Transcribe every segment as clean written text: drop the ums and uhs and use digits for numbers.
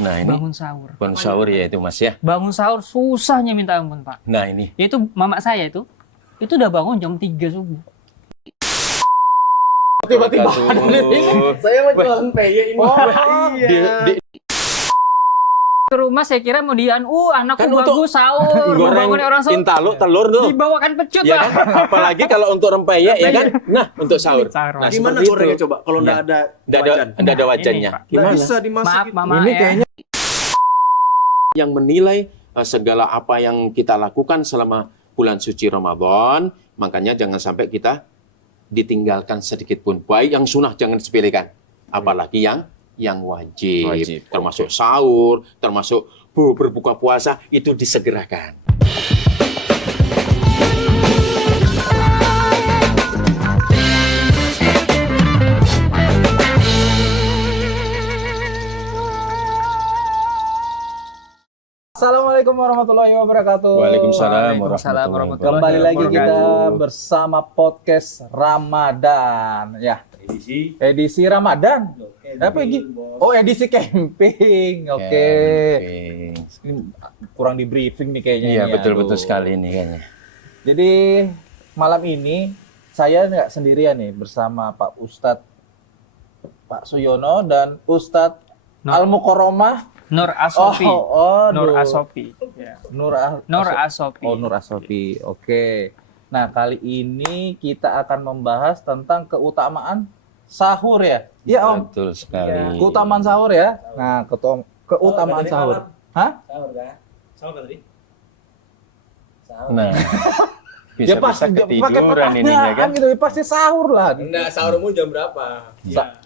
Nah ini bangun sahur ya itu Mas ya. Bangun sahur susahnya minta ampun Pak. Nah ini. Itu mamak saya itu udah bangun jam 3 subuh. Tiba-tiba saya mau jualan PY ini. Iya. Ke rumah saya kira mau anakku Kan bagus sahur, mau goreng bangun orang sahur. intalo telur tuh. Dibawakan pecut Ya Pak. kan? Apalagi kalau untuk rempeyek ya kan. Nah, untuk sahur. Nah, Gimana seperti gorengnya itu. coba kalau Iya. Nggak ada wajannya. Ini, Pak. Nggak Gimana? bisa dimasak. Maaf mama Ini ya. kayaknya yang menilai segala apa yang kita lakukan selama bulan suci Ramadan, makanya jangan sampai kita ditinggalkan sedikit pun. Baik yang sunnah jangan disepelekan, apalagi yang wajib. Termasuk sahur, termasuk berbuka puasa itu disegerakan. Assalamualaikum warahmatullahi wabarakatuh. Waalaikumsalam warahmatullahi Kembali lagi kita wabarakatuh. bersama podcast Ramadan ya. Edisi Ramadan. Apa lagi? Oh, edisi camping. Oke. Ini kurang di briefing nih kayaknya. Iya, ini, betul-betul aduh. sekali ini kayaknya. Jadi malam ini saya nggak sendirian nih bersama Pak Ustadz Pak Suyono dan Ustadz Al-Mukarramah Nur Asofi. Nur Nur Asofi. Ya. Nur Asofi. Oh, Nur Asofi. Oke. Nah, kali ini kita akan membahas tentang keutamaan sahur ya. Iya, Om. Betul sekali. Iya. Keutamaan sahur ya. Nah, keutamaan sahur. Hah? Sahur kan? Sahur kan tadi? Sahur. Nah, Ya bisa-bisa pakai ketiduran ini ya kan. gitu. Ya pasti sahur lah. Enggak, sahurmu jam berapa? Iya.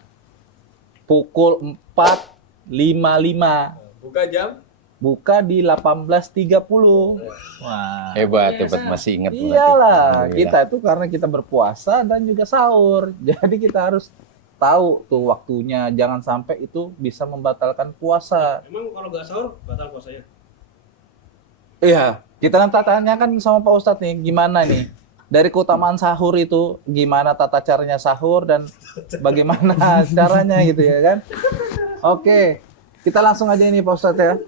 Pukul 4.55. Buka jam? Buka di 18.30. Wah. Hebat masih ingat. Iyalah, berarti. kita itu karena kita berpuasa dan juga sahur. Jadi kita harus tahu tuh waktunya, jangan sampai itu bisa membatalkan puasa. Emang kalau nggak sahur, batal puasanya? Iya, kita nanti tanyakan sama Pak Ustadz nih, gimana nih? Dari keutamaan sahur itu, gimana tata caranya sahur dan bagaimana caranya gitu ya kan? Oke, kita langsung aja ini Pak Ustadz ya.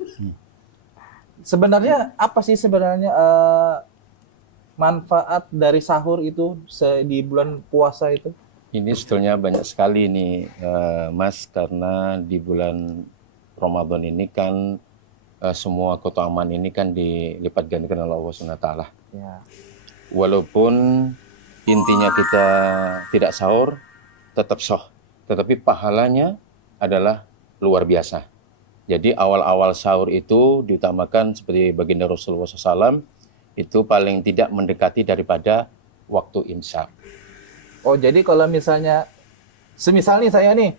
Sebenarnya apa sih sebenarnya manfaat dari sahur itu di bulan puasa itu? Ini sebetulnya banyak sekali nih, Mas, karena di bulan Ramadan ini kan semua keutamaan ini kan dilipat gandakan oleh Allah SWT. Ya. Walaupun intinya kita tidak sahur, tetap sah. Tetapi pahalanya adalah luar biasa. Jadi awal-awal sahur itu diutamakan seperti baginda Rasulullah SAW, itu paling tidak mendekati daripada waktu imsak. Oh, jadi kalau misalnya, semisal nih saya nih,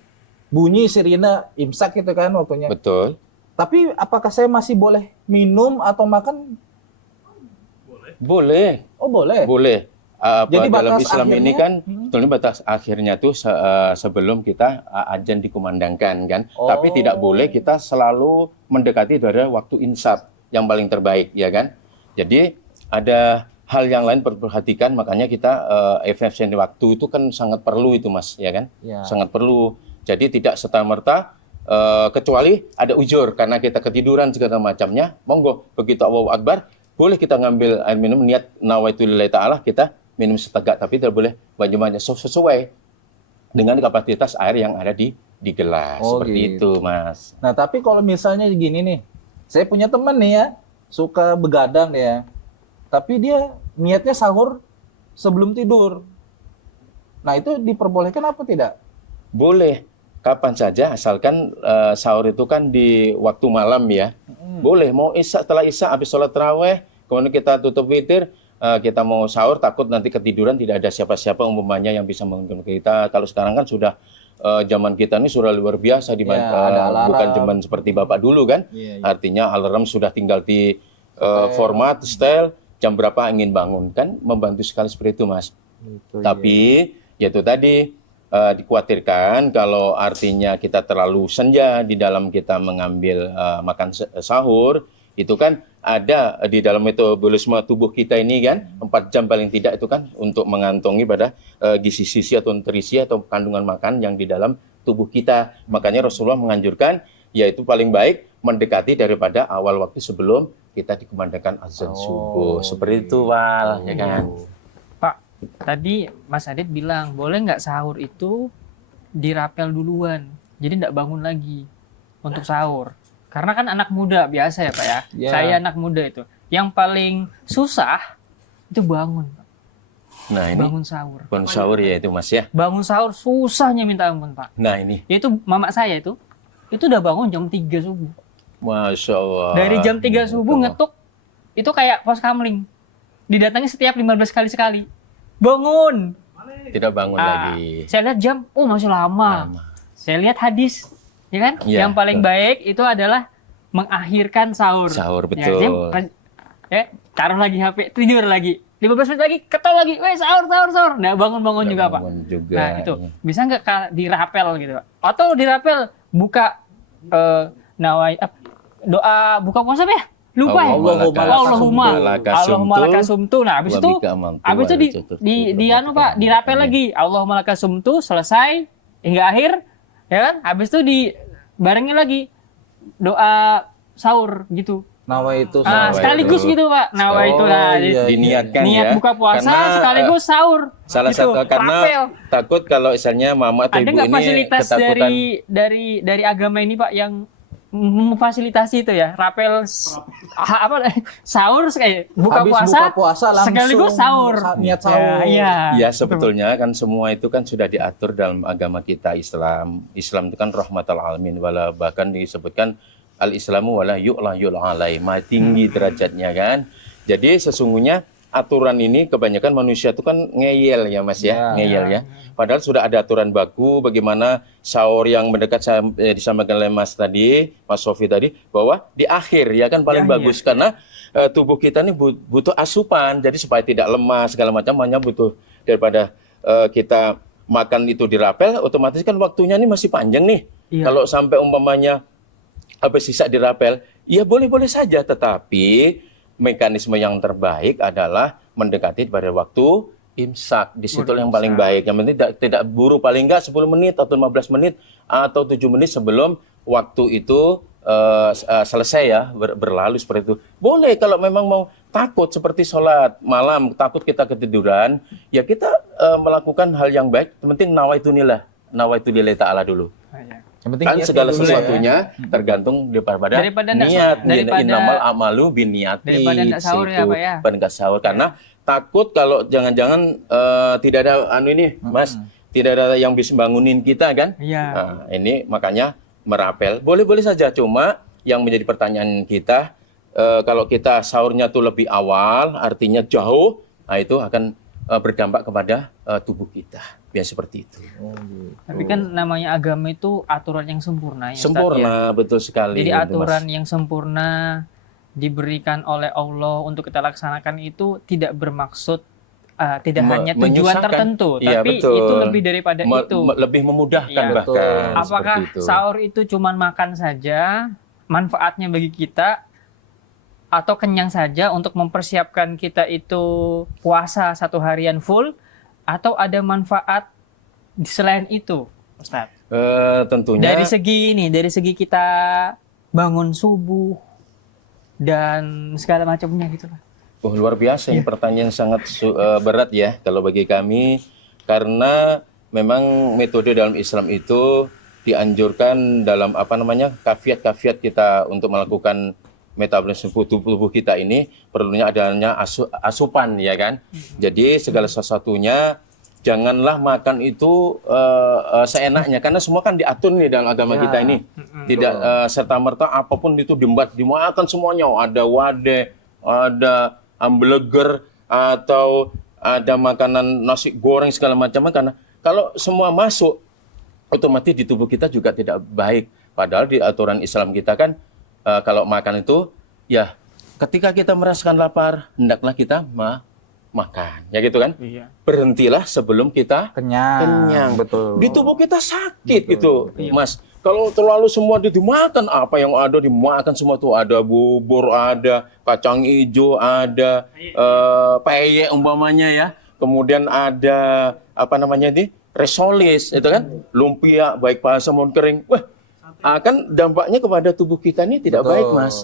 bunyi sirine imsak gitu kan waktunya. Betul. Tapi apakah saya masih boleh minum atau makan? Boleh. Oh, boleh. Boleh. Jadi Dalam batas Islam ini akhirnya? kan, sebetulnya batas akhirnya tuh sebelum kita azan dikumandangkan kan. Oh. Tapi tidak boleh kita selalu mendekati dari waktu insaf yang paling terbaik ya kan. Jadi ada hal yang lain perlu perhatikan, makanya kita efisiensi waktu itu kan sangat perlu itu Mas ya kan. Ya. Sangat perlu. Jadi tidak serta-merta kecuali ada ujur karena kita ketiduran segala macamnya, monggo begitu Allahu Akbar boleh kita ngambil air minum niat nawaitu lillahi ta'ala, kita minum setegak, tapi tidak boleh banyak-banyak sesuai dengan kapasitas air yang ada di gelas. Oh, seperti gitu. itu Mas. Nah, tapi kalau misalnya gini nih, saya punya teman nih ya, suka begadang ya, tapi dia niatnya sahur sebelum tidur. Nah, itu diperbolehkan apa tidak? Boleh kapan saja asalkan sahur itu kan di waktu malam ya. Boleh mau setelah isya habis sholat taraweh, kemudian kita tutup witir, kita mau sahur takut nanti ketiduran tidak ada siapa-siapa umpamanya yang bisa mengganggu kita. Kalau sekarang kan sudah zaman kita ini sudah luar biasa ada alarm. bukan zaman seperti Bapak dulu kan. Iya. Artinya alarm sudah tinggal di format, style, jam berapa ingin bangun kan membantu sekali seperti itu Mas. Gitu, Tapi ya itu tadi dikhawatirkan kalau artinya kita terlalu senja di dalam kita mengambil makan sahur, itu kan ada di dalam metabolisme tubuh kita ini kan 4 jam paling tidak itu kan untuk mengantongi pada gizi-gizi atau nutrisi atau kandungan makan yang di dalam tubuh kita. Makanya Rasulullah menganjurkan yaitu paling baik mendekati daripada awal waktu sebelum kita dikumandangkan azan subuh. Seperti itu, Wal, ya kan? Pak, tadi Mas Adit bilang boleh nggak sahur itu dirapel duluan, jadi nggak bangun lagi untuk sahur. Karena kan anak muda biasa ya Pak ya. Ya. Saya anak muda itu. Yang paling susah itu bangun, Pak. Nah, ini Bangun sahur. bangun sahur ya itu, Mas ya. Bangun sahur susahnya minta ampun Pak. Nah, ini Yaitu mama saya itu udah bangun jam 3 subuh. Masya Allah. Dari jam 3 subuh Betul. ngetuk, itu kayak pos kamling. Didatangi setiap 15 kali sekali. Bangun! Tidak bangun lagi. Saya lihat jam, oh masih lama. Lama. Saya lihat hadis, ya kan? Iya, Yang paling betul. baik itu adalah mengakhirkan sahur. Sahur, Ya, betul. taruh lagi HP, tidur lagi. 15 menit lagi, ketol lagi. Weh, sahur. Nah, bangun-bangun Nggak juga, Pak. bangun juga. Nah, itu. Bisa nggak dirapel gitu, Pak? Atau dirapel buka doa buka puasa apa ya? Lupa ya? Allahumma lakasumtu. Nah, habis itu anu Pak, dirapel lagi. Allahumma lakasumtu selesai hingga akhir, ya kan? Habis itu dibarengin lagi doa sahur gitu. Nawa itu Sekaligus gitu Pak. Nawa itu diniatkan niat ya. buka puasa Karena, sekaligus sahur. salah gitu. satu karena Rapel. takut kalau misalnya mama atau Ada ibu nggak ini fasilitas ketakutan. dari agama ini Pak yang memfasilitasi itu ya, rapel sahur kayak buka Habis puasa, buka puasa langsung sekaligus sahur. niat sahur. Iya. Ya sebetulnya kan semua itu kan sudah diatur dalam agama kita Islam. Islam itu kan rahmatal alamin, wala bahkan disebutkan al-islamu wala yu'la alai, maha tinggi derajatnya kan. Jadi sesungguhnya aturan ini kebanyakan manusia itu kan ngeyel ya Mas ya, ngeyel ya. Padahal sudah ada aturan baku bagaimana sahur yang mendekat disampaikan oleh Mas tadi, Mas Sofi tadi, bahwa di akhir ya kan paling bagus karena tubuh kita ini butuh asupan, jadi supaya tidak lemah segala macam, hanya butuh daripada kita makan itu dirapel, otomatis kan waktunya ini masih panjang nih. Iya. Kalau sampai umpamanya sisa dirapel, ya boleh-boleh saja, tetapi mekanisme yang terbaik adalah mendekati pada waktu imsak. Di situ yang paling baik. Yang penting tidak buru, paling enggak 10 menit atau 15 menit atau 7 menit sebelum waktu itu selesai ya, berlalu seperti itu. Boleh kalau memang mau takut seperti sholat malam, takut kita ketiduran, ya kita melakukan hal yang baik. Yang penting nawaitu lillahi ta'ala dulu. Yang penting Kan niatnya segala dulu ya. sesuatunya tergantung daripada niat. Innamal amalu binniyati. Daripada nggak sahur ya, Pak ya? Daripada nggak sahur. Karena takut kalau jangan-jangan tidak ada Mas, tidak ada yang bisa bangunin kita kan? Iya. Nah, ini makanya merapel. Boleh-boleh saja, cuma yang menjadi pertanyaan kita, kalau kita sahurnya tuh lebih awal, artinya jauh, nah itu akan berdampak kepada tubuh kita. Biar seperti itu. Tapi kan namanya agama itu aturan yang sempurna ya, Ustaz, Sempurna, ya? betul sekali. Jadi gitu, aturan Mas. yang sempurna diberikan oleh Allah untuk kita laksanakan itu tidak bermaksud tidak hanya tujuan menyusahkan. tertentu, Iya, tapi betul. itu lebih daripada itu. Lebih memudahkan Iya. bahkan. Betul. Apakah seperti itu. sahur itu cuman makan saja, manfaatnya bagi kita, atau kenyang saja untuk mempersiapkan kita itu puasa 1 harian full, atau ada manfaat selain itu, Ustaz? Tentunya Dari segi kita bangun subuh dan segala macamnya gitu lah. luar biasa ini pertanyaan sangat berat ya kalau bagi kami, karena memang metode dalam Islam itu dianjurkan dalam kafiat-kafiat kita untuk melakukan metabolisme tubuh kita ini perlunya adanya asupan ya kan. Jadi segala sesuatunya janganlah makan itu seenaknya, karena semua kan diatur nih dalam agama kita ini. Tidak serta-merta apapun itu dimakan semuanya. Ada wade, ada ambleger, atau ada makanan nasi goreng segala macam. Karena kalau semua masuk, otomatis di tubuh kita juga tidak baik. Padahal di aturan Islam kita kan kalau makan itu ya ketika kita merasakan lapar, hendaklah kita makan, ya gitu kan? Iya. Berhentilah sebelum kita Kenyang. Betul. di tubuh kita sakit gitu, Mas. Kalau terlalu semua dimakan, apa yang ada dimakan semua tuh, ada bubur, ada kacang hijau, ada peyek umpamanya ya. Kemudian ada risoles itu kan, lumpia baik basah maupun kering. Wah, Kan dampaknya kepada tubuh kita ini tidak Betul. baik, Mas.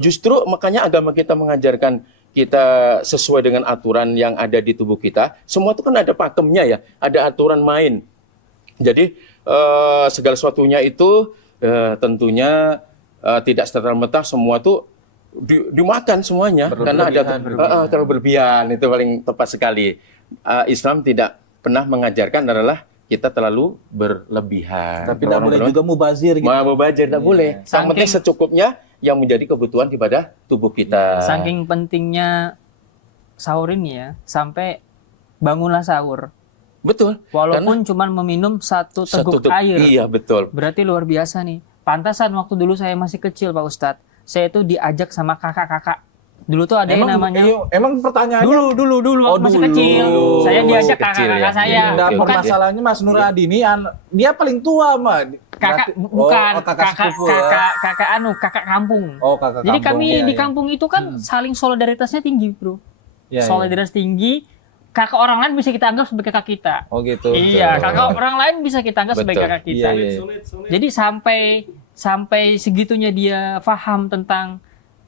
Justru makanya agama kita mengajarkan kita sesuai dengan aturan yang ada di tubuh kita. Semua itu kan ada pakemnya ya, ada aturan main. Jadi segala sesuatunya itu tentunya tidak serta-merta semua itu dimakan semuanya karena ada terlalu berlebihan, itu paling tepat sekali. Islam tidak pernah mengajarkan adalah kita terlalu berlebihan. Tapi tidak boleh juga mubazir gitu. Mubazir tidak boleh. Yang penting secukupnya yang menjadi kebutuhan daripada tubuh kita. Saking pentingnya sahur ini ya, sampai bangunlah sahur. Betul. Walaupun cuma meminum satu teguk air. Iya, betul. Berarti luar biasa nih. Pantasan waktu dulu saya masih kecil Pak Ustadz, saya itu diajak sama kakak-kakak. Dulu tuh ada yang namanya. Emang pertanyaannya Dulu waktu masih kecil. Saya diajak kakak-kakak saya. Nah, permasalahannya Mas Nur Adi ini dia paling tua mah. Bukan kakak sepupu ya. kakak kampung. Oh, kakak Jadi kampung, kami iya, di iya. kampung itu kan saling solidaritasnya tinggi, Bro. Iya, Solidaritas tinggi. Kakak orang lain bisa kita anggap sebagai kakak kita. Oh gitu. Iya, kakak orang lain bisa kita anggap sebagai Betul. kakak kita. Iya, iya. Solid. Jadi sampai segitunya dia paham tentang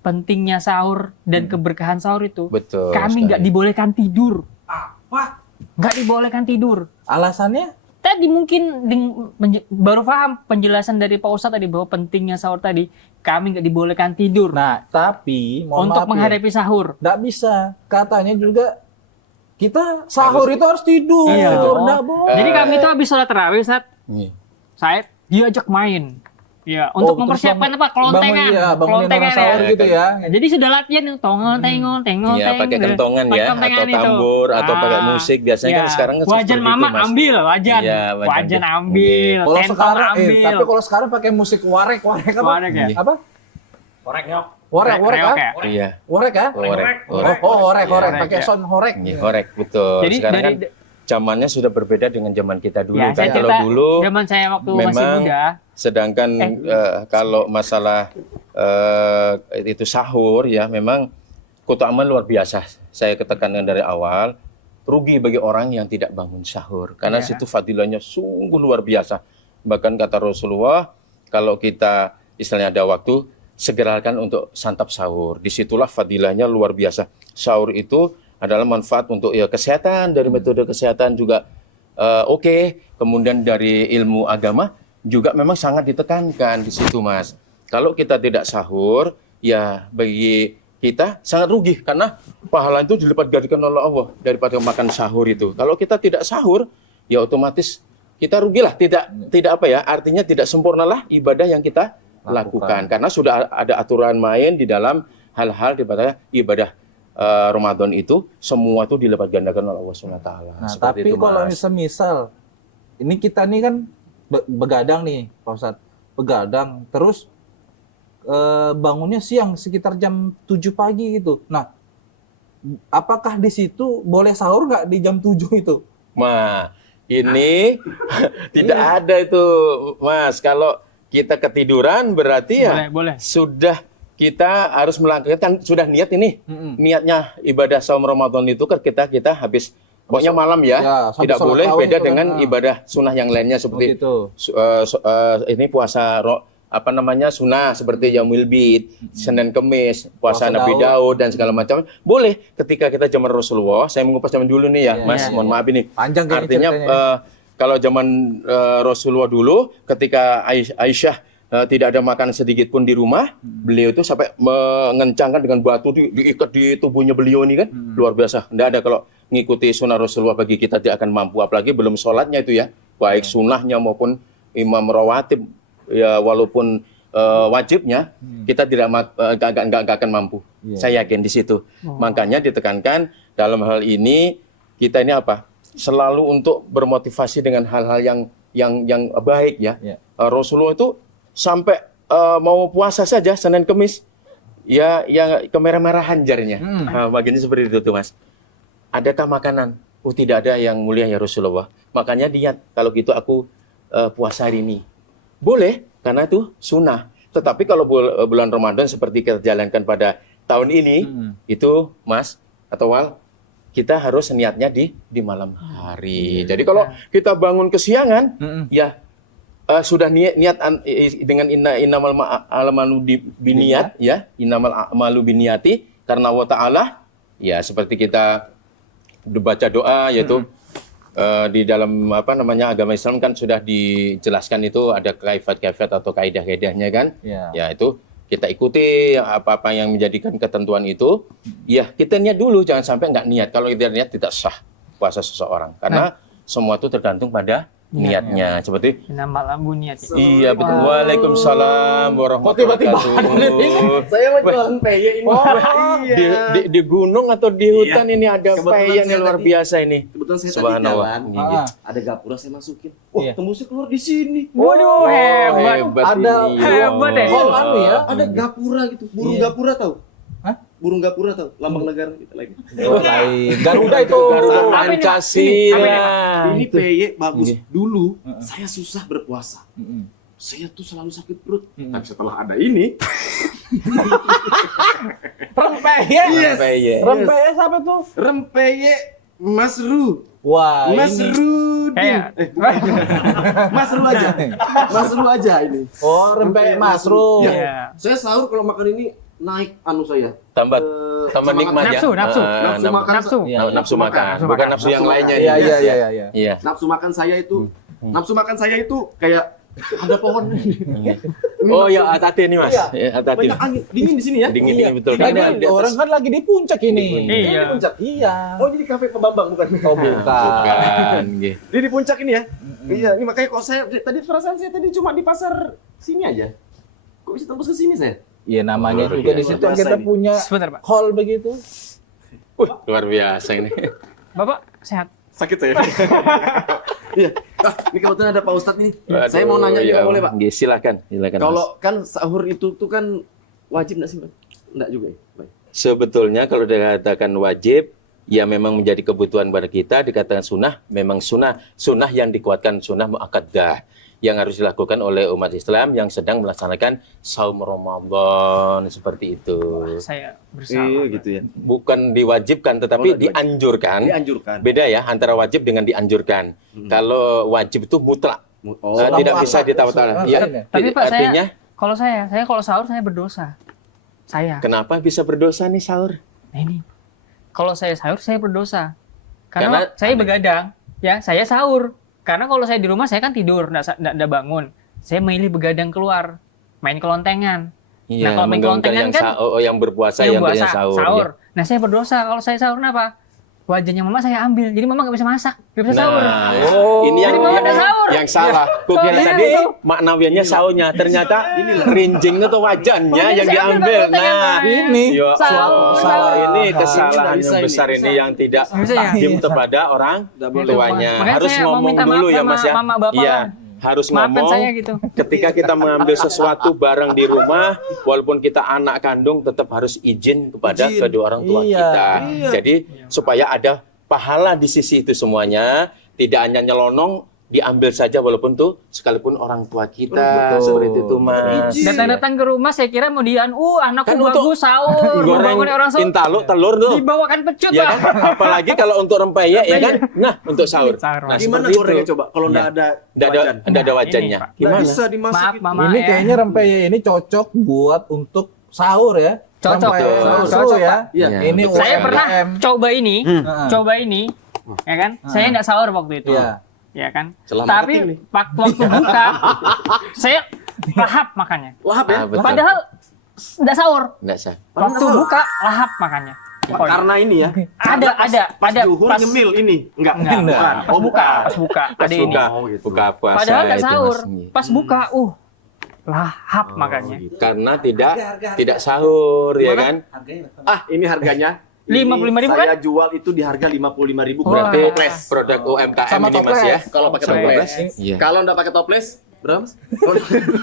pentingnya sahur dan keberkahan sahur itu. Betul. Kami nggak dibolehkan tidur. Apa? Nggak dibolehkan tidur. Alasannya? Tadi mungkin baru paham penjelasan dari Pak Ustadz tadi bahwa pentingnya sahur tadi. Kami nggak dibolehkan tidur Nah, tapi mohon untuk maaf menghadapi sahur. nggak bisa. Katanya juga kita sahur itu harus tidur. Iya. Nggak boleh. Jadi kami itu habis sholat tarawih, Ustadz, Iya. saya diajak main. Ya, untuk mempersiapkan apa? Kelontengan. Bangunin orang Kelontengan sahur ya. gitu ya. Jadi sudah latihan itu tongol tengol Iya, pakai kentongan ya, atau tambur, atau pakai musik. Biasanya kan sekarang kan wajan seperti mama itu, Mas. ambil, wajan. Iya, wajan ambil, Kalau tentong sekarang, ambil. tapi kalau sekarang pakai musik warek apa? Warek ya? Apa? Korek nyok. Warek Reok ya? Iya. Warek ya? Horek. Horek, Iya, pakai ya. sound horek. Iya, horek, betul. Jadi Sekarang dari kan zamannya sudah berbeda dengan zaman kita dulu. ya, saya Kan kalau cerita dulu zaman saya waktu masih memang muda. sedangkan kalau masalah itu sahur ya memang keutamaan luar biasa. Saya ketekankan dari awal, rugi bagi orang yang tidak bangun sahur karena Ya. situ fadilahnya sungguh luar biasa. Bahkan kata Rasulullah, kalau kita istilahnya ada waktu, segerakan untuk santap sahur. Disitulah fadilahnya luar biasa. Sahur itu adalah manfaat untuk ya kesehatan, dari metode kesehatan juga oke. Kemudian dari ilmu agama juga memang sangat ditekankan di situ, Mas. Kalau kita tidak sahur, ya bagi kita sangat rugi karena pahala itu dilipat gandakan oleh Allah daripada makan sahur itu. Kalau kita tidak sahur, ya otomatis kita rugilah, tidak apa ya, artinya tidak sempurnalah ibadah yang kita lakukan karena sudah ada aturan main di dalam hal-hal daripada ibadah Ramadan itu semua itu dilipat gandakan oleh Allah SWT. Nah, tapi kalau misal ini kita nih kan begadang nih, Pak Ustadz. Begadang terus bangunnya siang sekitar jam 7 pagi gitu. Nah, apakah di situ boleh sahur nggak di jam 7 itu? Nah, ini tidak ada itu, Mas. Kalau kita ketiduran berarti ya Boleh. sudah kita harus melakukan sudah niat ini. Niatnya ibadah saum Ramadan itu kan kita habis pokoknya malam ya, sampai tidak sholat boleh tarawih beda itu kan, dengan ibadah sunnah yang lainnya seperti ini puasa sunnah seperti Yaumul Bid, Senin Kemis, puasa Nabi Daud dan segala macam. Boleh ketika kita zaman Rasulullah, saya mengupas zaman dulu nih ya, Mas, mohon maaf ini. Panjang artinya kalau zaman Rasulullah dulu ketika Aisyah tidak ada makan sedikit pun di rumah, beliau itu sampai mengencangkan dengan batu diikat di tubuhnya beliau ini kan, luar biasa. Tidak ada kalau ngikuti sunnah Rasulullah bagi kita tidak akan mampu, apalagi belum sholatnya itu ya, baik sunnahnya maupun imam rawatib ya walaupun wajibnya kita nggak akan mampu. Saya yakin di situ. Makanya ditekankan dalam hal ini kita ini apa? Selalu untuk bermotivasi dengan hal-hal yang baik ya. Rasulullah itu sampai mau puasa saja Senin Kemis ya yang kemerah-merahan jarinya. Bagiannya seperti itu tuh, Mas. Adakah makanan? Oh, tidak ada yang mulia ya Rasulullah. Makanya niat kalau gitu aku puasa hari ini. Boleh karena itu sunnah. Tetapi kalau bulan Ramadan seperti kita jalankan pada tahun ini itu, Mas atau Wal, kita harus niatnya di malam hari. Jadi kalau kita bangun kesiangan, ya sudah niat dengan innamal a'malu binniat ya, innamal a'malu binniyati, karena Allah Ta'ala ya seperti kita baca doa yaitu di dalam agama Islam kan sudah dijelaskan itu ada kaifat atau kaidah-kaidahnya kan. Ya itu kita ikuti apa-apa yang menjadikan ketentuan itu. Ya kita niat dulu, jangan sampai nggak niat. Kalau kita niat tidak sah puasa seseorang karena semua itu tergantung pada niatnya. Seperti Innamal a'malu niat. iya betul. Waalaikumsalam warahmatullahi wabarakatuh. Saya mau jualan peye ini. Di gunung atau di hutan ini ada peye yang luar biasa ini. Kebetulan saya tadi Subhanallah. jalan, Iya. ada gapura saya masukin. Wah, tembusnya keluar di sini. Waduh, hebat. Ada ini. hebat ya. Oh, anu ya. Ada gapura gitu, burung gapura tahu? Hah? Burung gapura tahu? Lambang negara kita lagi. Lain. Garuda itu. Garuda Apa ini? Pancasila. Ini peye bagus. Dulu saya susah berpuasa. Saya tuh selalu sakit perut. Tapi setelah ada ini, Rempeye. Peye. Rempeye siapa tuh? rempeye Masru. Wah, ini. Masrudin. Kayak- Masru aja. Masru aja ini. Oh, rempeye Masru. Iya. Saya sahur kalau makan ini naik saya. Tambah Semangat. nikmat ya. Nafsu. Nafsu makan. Nafsu. Iya. Nafsu makan. Nafsu Bukan makan. nafsu yang Nafsu lainnya. makan. Iya, ini. iya, iya, iya. Iya. Nafsu makan saya itu, nafsu makan saya itu kayak ada pohon. Oh ya, hati-hati nih Mas. Iya. Ya, hati-hati. Banyak angin, dingin di sini ya. Dingin Iya. betul. Lagi, Karena di atas- orang kan lagi di puncak ini. Iya. Di puncak. Iya. Oh, jadi kafe Pembambang bukan? Oh, bukan. Bukan. gitu. Dia di puncak ini ya. Iya, ini makanya kok saya tadi perasaan saya tadi cuma di pasar sini aja. Kok bisa tembus ke sini saya? Iya, namanya juga di situ Luar biasa kita ini. punya Sebentar, Pak. hall begitu. Luar biasa ini. Bapak sehat. Sakit saya. Iya. Ini kebetulan ada Pak Ustadz nih. Waduh, Saya mau nanya ya, juga boleh Pak? Nggih, silakan. Silakan. Mas. Kalau kan sahur itu tuh kan wajib nggak sih Pak? Nggak juga ya? Baik. Sebetulnya kalau dikatakan wajib, ya memang menjadi kebutuhan pada kita. Dikatakan sunnah, memang sunnah. Sunnah yang dikuatkan sunnah muakkadah yang harus dilakukan oleh umat Islam yang sedang melaksanakan saum Ramadan seperti itu. Saya bersama. Iya gitu ya. Bukan diwajibkan, tetapi Oh, dianjurkan. Dianjurkan. Beda ya antara wajib dengan dianjurkan. Kalau wajib itu mutlak, Oh, tidak mutlak. bisa ditawar-tawar. Ya, Tapi Pak, artinya saya kalau sahur saya berdosa. Saya. kenapa bisa berdosa nih sahur? Nah ini. Kalau saya sahur saya berdosa. Karena- Karena saya begadang, ya, saya sahur. Karena kalau saya di rumah saya kan tidur, enggak bangun. Saya milih begadang keluar, main kelontengan. Iya, kalau main menggabungkan kelontengan yang kan yang berpuasa yang puasa, sahur. Nah, saya berdosa kalau saya sahur kenapa? Wajahnya mama saya ambil, jadi mama nggak bisa masak, nggak bisa sahur. Nah, Oh. ini yang Jadi mama udah sahur. yang salah. Kukira Iya, tadi itu. maknawiannya sahurnya, ternyata rinjing atau wajahnya Wajahnya yang saya ambil diambil. kelontengan, Nah, Pak. Ini ya Sahur. Allah, ini kesalahan Ini bisa yang ini. besar ini yang tidak Bisa ya? tajam kepada orang Nggak boleh. tuanya. Makanya Harus saya mau ngomong minta dulu maaf ya sama Mas ya. mama, bapak Iya, lah. harus Maafkan ngomong. saya gitu. Ketika kita mengambil sesuatu barang di rumah, walaupun kita anak kandung, tetap harus izin kepada Izin. kedua orang tua Iya. kita. Iya. Jadi supaya ada pahala di sisi itu semuanya, tidak hanya nyelonong, diambil saja walaupun tuh sekalipun orang tua kita. Betul. Seperti itu Mas. Izin. Datang-datang ke rumah saya kira mau anakku Kan untuk bagus sahur, mau Goreng bangun orang sahur. intalu telur tuh. Dibawakan pecut, Ya Pak. kan? Apalagi kalau untuk rempeyek ya kan. Nah, untuk sahur. Sahur, Nah, Mas. Gimana seperti gorengnya itu. coba kalau nggak Iya. ada Nggak ada, wajan? nggak ada Nah, wajannya. ini, Pak. Nggak Gimana? bisa dimasak Maaf, gitu. Mama. ini ya. kayaknya rempeye ini cocok buat untuk sahur ya. Cocok. Rempeye Betul. Masru Cocok, ya. Pak. Iya. Ini Saya UMKM. pernah coba ini, Heeh. coba ini, ya kan? Saya nggak sahur waktu itu, Iya. ya kan? Celah Tapi marketing nih. waktu buka, saya lahap makannya. Lahap ya? Ah, betul. Padahal nggak sahur. Nggak sah. Waktu buka lahap makannya. Pokoknya. Karena ini ya. Ada Zuhur pas nyemil ini. Enggak, Enggak, bukan. pas buka, pas buka, Pas ada ini. buka, Oh, gitu. buka puasa Padahal nggak itu, sahur, Mas. pas buka, lahap makannya. Karena tidak sahur ya kan. Ah, ini harganya. 55.000 kan? Saya jual itu di harga 55.000 Wah. Berarti toples. produk UMKM Sama ini Mas ya. Kalau pakai Toples. toples. Iya. Kalau nggak pakai toples, berapa Mas?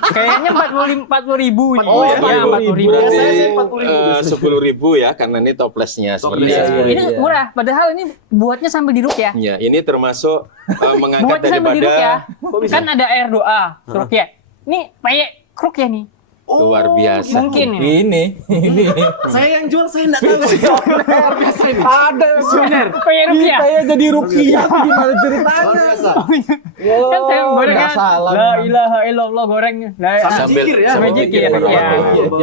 Kayaknya 40.000 ini. Oh, ya? Iya, 40.000. Berarti Biasanya 40.000. 10.000 ya karena ini toplesnya seperti Toples. itu. Ini murah, padahal ini buatnya sambil diruk ya. Ya, ini termasuk mengangkat Buatnya sambil diruk ya. daripada Kan ada air doa, rukyah. Ini payek kruk ya nih. Luar biasa. Mungkin ini. Ini. Saya yang jual, saya enggak tahu. Luar biasa ini. Ada Pengen rupiah. Saya jadi rukiah tuh gimana ceritanya? Luar biasa. Kan saya goreng nggak kan. salah La memang. ilaha illallah goreng. Sambil zikir ya. Sambil zikir ya.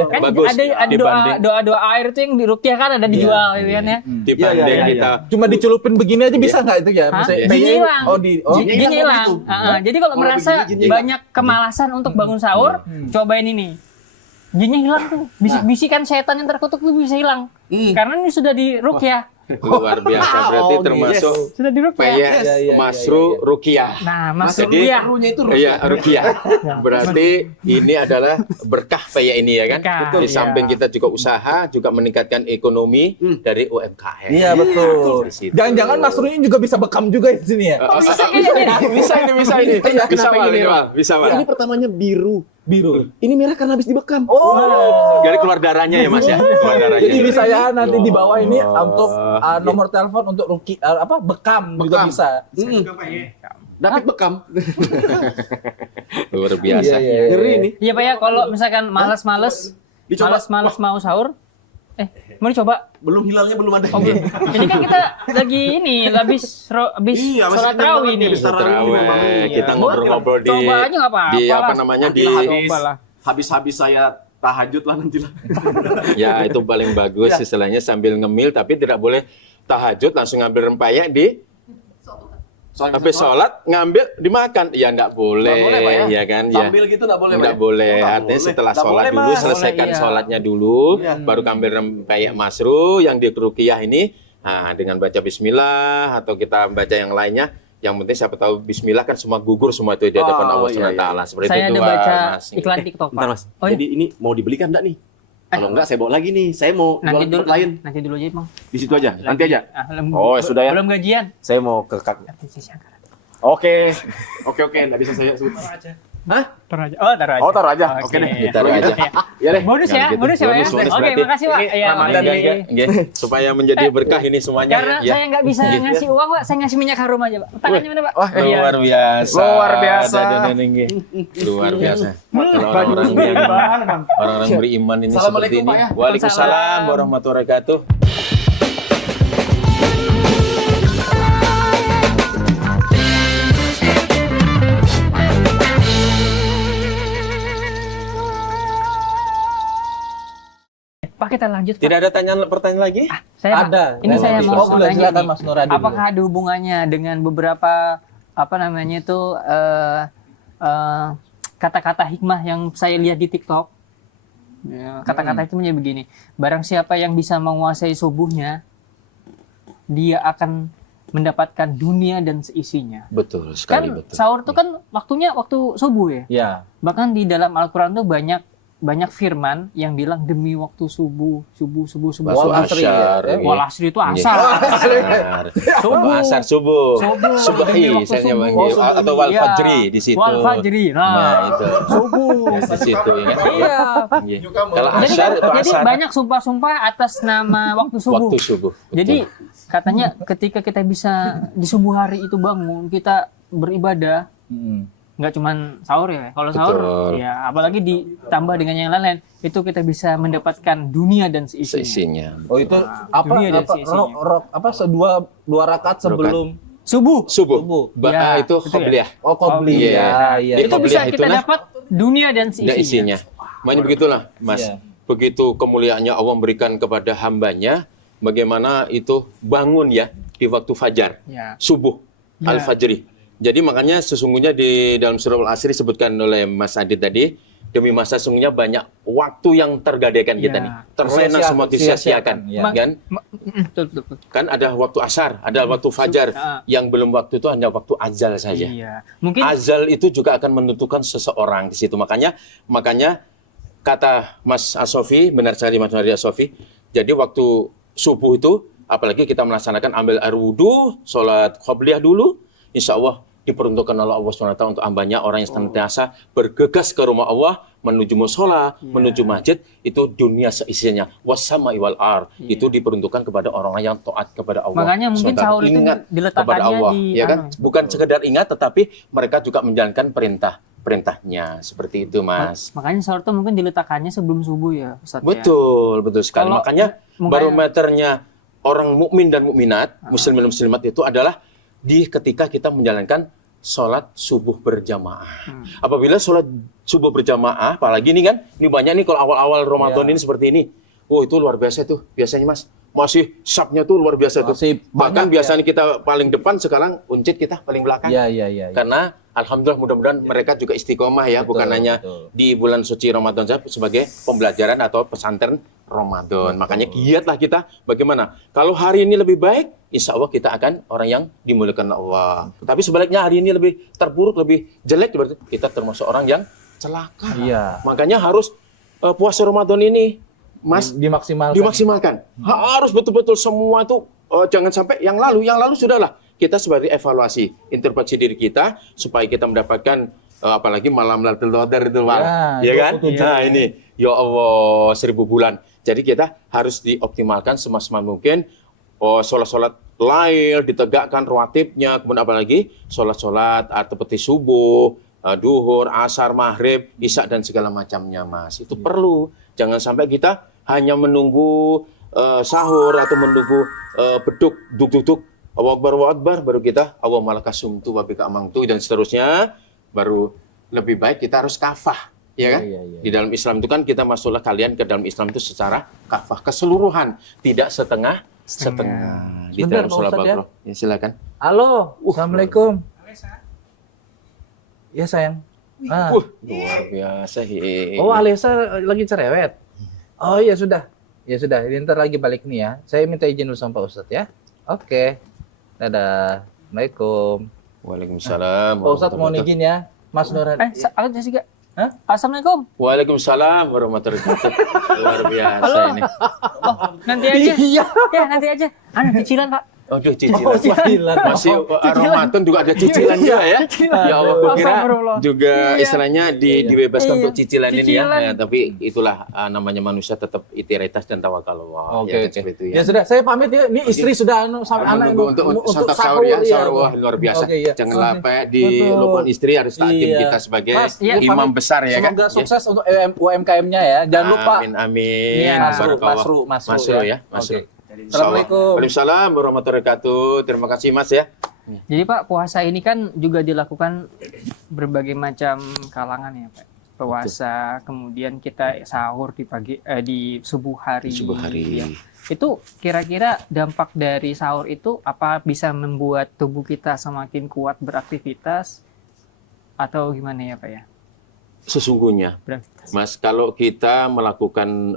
Kan Bagus. ada doa air tuh yang di rukiah kan ada dijual gitu kan ya. Dibanding Iya, iya, kita Cuma dicelupin begini aja bisa nggak itu ya? Hah? Misalnya Jin hilang. Oh, Jin hilang. gitu. Jadi kalau Kalau merasa begini, jin hilang. banyak kemalasan untuk bangun sahur, cobain ini. Jinnya hilang tuh. Bisikan setan yang terkutuk tuh bisa hilang. Karena ini sudah di rukyah. luar biasa. Berarti Oh, termasuk Sudah di rukyah. peyek Iya, iya, Masru iya. Rukiah. Nah, Mas Jadi- rukyah. Ruhnya itu Iya, Rukiah. Berarti ini adalah berkah peyek ini ya kan? Berkah, Di iya. samping kita juga usaha, juga meningkatkan ekonomi dari UMKM. Iya betul. Di situ. Jangan-jangan Mas Runi juga bisa bekam juga di sini ya? Bisa ini, bisa ini. Bisa Wal, ini Wal. Bisa Wal. Ini pertamanya biru. Biru. Ini merah karena habis dibekam. Oh. Jadi keluar darahnya ya Mas ya? Keluar darahnya. Jadi bisa ya nanti di bawah ini Oh. untuk nomor telepon untuk bekam juga Bekam. bisa. Dapat bekam. Luar biasa. Ngeri ini. Iya Pak ya, kalau misalkan males-males, Dicoba. males mau sahur, mau dicoba. Belum hilalnya belum ada. Oke. Ini kan kita lagi habis Iya, masih sholat kenyang tarawih banget nih, nih. habis tarawih. Terawih. Kita ngobrol-ngobrol di Coba aja nggak apa-apa di apa lah. namanya di Coba lah. Habis-habis saya tahajud lah nanti lah. ya itu paling bagus istilahnya sambil ngemil tapi tidak boleh tahajud langsung ngambil rempeyek di habis sholat ngambil dimakan ya nggak boleh, Nggak boleh, Pak, ya? ya kan ya Sambil gitu nggak boleh, Pak, nggak ya? boleh Oh, nggak artinya boleh. setelah Nggak sholat boleh, dulu Mas. selesaikan Boleh, iya. sholatnya dulu baru ngambil rempeyek masru yang di ruqyah ini dengan baca bismillah atau kita baca yang lainnya yang penting siapa tahu bismillah kan semua gugur semua itu di hadapan Oh, Allah iya, SWT seperti Saya itu ada baca Mas. iklan TikTok Pak. Bentar Mas. Oh, iya. Jadi ini mau dibelikan enggak nih? Kalau enggak saya bawa lagi nih. Saya mau Nanti jual dulu, tempat lain. nanti dulu aja Bang. Di situ aja. Nanti aja. Belum, Oh, sudah ya. Belum gajian. Saya mau ke kak. Oke. Oke, enggak bisa saya sebut. Hah? Taruh aja. Oh, taruh aja. Oh, taruh aja. Oke deh. Ditaruh aja. Iya deh. Bonus ya, Jangan gitu. bonus ya Pak ya. Bonus Oke, berarti. makasih Pak. Ini Iya, Ramadan oke. nih. Nggih, supaya menjadi berkah ini semuanya Karena ya. saya nggak bisa ngasih uang Pak, saya ngasih minyak harum aja Pak. Tangannya mana Pak? Wah, Iya. Luar biasa. Luar biasa. Luar biasa. Kalau orang-orang beriman ini seperti Assalamualaikum, ini. Pak, ya. Waalaikumsalam warahmatullahi wabarakatuh. Pak kita lanjut Pak. Tidak ada pertanyaan lagi? Saya Pak, Ada. ini saya Nanti. mau Boleh, nanya silakan nih. Mas Nuradi. Apakah ada hubungannya dengan beberapa apa namanya itu kata-kata hikmah yang saya lihat di TikTok? Ya, kata-kata itu punya begini. Barang siapa yang bisa menguasai subuhnya, dia akan mendapatkan dunia dan seisinya. Betul Kan sekali, betul. sahur itu kan waktunya waktu subuh ya. Ya. Bahkan di dalam Al-Qur'an tuh banyak firman yang bilang demi waktu subuh. Waktu Wal asri, asyar. ya. gitu. Wal asri itu Iya. asar. Asar. Subuh. Asar subuh. Subuh. Subahi Demi waktu saya subuh. panggil. Atau wal Iya. fajri di situ. Wal fajri. Nah, Nah, itu. subuh. Ya, di situ ya. Iya. Iya. Kalau Jadi, asyar itu jadi asar. banyak sumpah-sumpah atas nama waktu subuh. Waktu subuh. Betul. Jadi katanya ketika kita bisa di subuh hari itu bangun, kita beribadah, nggak cuman sahur ya. Kalau sahur Betul. ya apalagi ditambah dengan yang lain-lain, itu kita bisa mendapatkan dunia dan seisinya. seisinya. Oh itu apa Dunia dan apa seisinya. dua rakaat sebelum Subuh. Subuh. Ya, itu betul ya? qobliyah. oh qobliyah. Iya. Iya. Di Itu bisa qobliyah kita itu, nah, dapat dunia dan Ada seisinya. isinya. Makanya begitulah, Mas. Iya. Begitu kemuliaannya Allah memberikan kepada hambanya, bagaimana itu bangun ya di waktu fajar, Ya. subuh, Ya. al-fajri. Jadi makanya sesungguhnya di dalam surah Al-Asri disebutkan oleh Mas Adit tadi, demi masa sesungguhnya banyak waktu yang tergadaikan kita Ya. nih. Terlena semua disia-siakan. Ya. Kan? Betul. Kan ada waktu asar, ada waktu fajar. Ah. Yang belum waktu itu hanya waktu azal saja. Iya. Mungkin Azal itu juga akan menentukan seseorang di situ. Makanya kata Mas Asofi, benar sekali Mas Nadia Asofi. Jadi waktu subuh itu, apalagi kita melaksanakan ambil air wudhu, sholat qobliyah dulu, insya Allah diperuntukkan oleh Allah SWT untuk hambanya orang yang senantiasa bergegas ke rumah Allah, menuju musola, menuju masjid, itu dunia seisinya. Wassama iwal ar, itu diperuntukkan kepada orang yang taat kepada Allah. Makanya mungkin SWT. sahur itu Ingat diletakkannya kepada Allah, di ya kan? anu. Bukan sekedar ingat, tetapi mereka juga menjalankan perintah. perintahnya. Seperti itu, Mas. Makanya sahur itu mungkin diletakkannya sebelum subuh ya, Ustaz. Betul sekali. Kalau Makanya barometernya orang mukmin dan mukminat, muslim dan muslimat itu adalah ketika kita menjalankan sholat subuh berjamaah. Apabila sholat subuh berjamaah, apalagi ini kan, ini banyak nih kalau awal-awal Ramadan ini seperti ini. Oh, itu luar biasa tuh biasanya, Mas. Masih sapnya tuh luar biasa tuh. Bahkan biasanya kita paling depan, sekarang uncit kita paling belakang. Iya. Karena alhamdulillah mudah-mudahan mereka juga istiqomah ya, bukan hanya di bulan suci Ramadan saja sebagai pembelajaran atau pesantren Ramadan. Makanya giatlah kita bagaimana. Kalau hari ini lebih baik, insya Allah kita akan orang yang dimuliakan Allah. Tapi sebaliknya hari ini lebih terpuruk, lebih jelek, berarti kita termasuk orang yang celaka. Iya. Makanya harus puasa Ramadan ini, Mas, dimaksimalkan. Harus betul-betul semua itu jangan sampai yang lalu sudahlah. Kita sebagai evaluasi, introspeksi diri kita supaya kita mendapatkan apalagi malam Lailatul Qadar itu, ya kan? Nah, ini ya Allah 1000 bulan. Jadi kita harus dioptimalkan semaksimal mungkin. Sholat-sholat lail ditegakkan rawatibnya, kemudian apalagi sholat-sholat seperti subuh, duhur, asar, maghrib, isya dan segala macamnya, Mas. Itu perlu. Jangan sampai kita hanya menunggu sahur atau menunggu beduk, duk-duk, Allahu Akbar, baru kita Allahumma laka sumtu wa bika amantu dan seterusnya, baru lebih baik kita harus kafah, ya kan? Di dalam Islam itu kan kita masuklah kalian ke dalam Islam itu secara kafah keseluruhan, tidak setengah. Di Sebentar, dalam Pak sholat Ustadz, ya. Baqarah. Ya, silakan. Halo, Assalamualaikum. Ya sayang. Luar biasa. Oh, Alisa lagi cerewet. Oh iya sudah. Ya sudah, ini ntar lagi balik nih ya. Saya minta izin dulu sama Pak Ustadz ya. Oke. Dadah. Assalamualaikum. Waalaikumsalam. Pak Ustadz mau izin ya. Mas Nurhadi. Aku Jessica. Hah? Assalamualaikum. Waalaikumsalam warahmatullahi wabarakatuh. Luar biasa ini. Oh, nanti aja. Iya. Ya, nanti aja. Cicilan, Pak. Aduh, cicilan. Cicilan. Masih Ramadan juga ada cicilan juga ya. Ya Allah, aku kira Astagfirullah. juga istilahnya dibebaskan untuk cicilan ini ya. Cicilan. Ya. Tapi itulah namanya manusia tetap ikhtiaritas dan tawakal Allah. Oke. Ya, seperti itu Ya sudah, saya pamit ya. Ini istri sudah sampai anak untuk santap sahur ya, sahur wah luar biasa. Oke, iya. Jangan lupa di lupakan istri, harus taati kita sebagai Mas, ya, imam pamit. besar ya kan. Semoga sukses untuk UMKM-nya ya. Jangan lupa. Amin. Iya. Masru ya. Oke. Assalamualaikum. Waalaikumsalam warahmatullahi wabarakatuh. Terima kasih Mas ya. Jadi Pak, puasa ini kan juga dilakukan berbagai macam kalangan ya Pak. Puasa, kemudian kita sahur di subuh hari. Subuh hari. Ya. Itu kira-kira dampak dari sahur itu apa bisa membuat tubuh kita semakin kuat beraktivitas atau gimana ya Pak ya? Sesungguhnya, Mas, kalau kita melakukan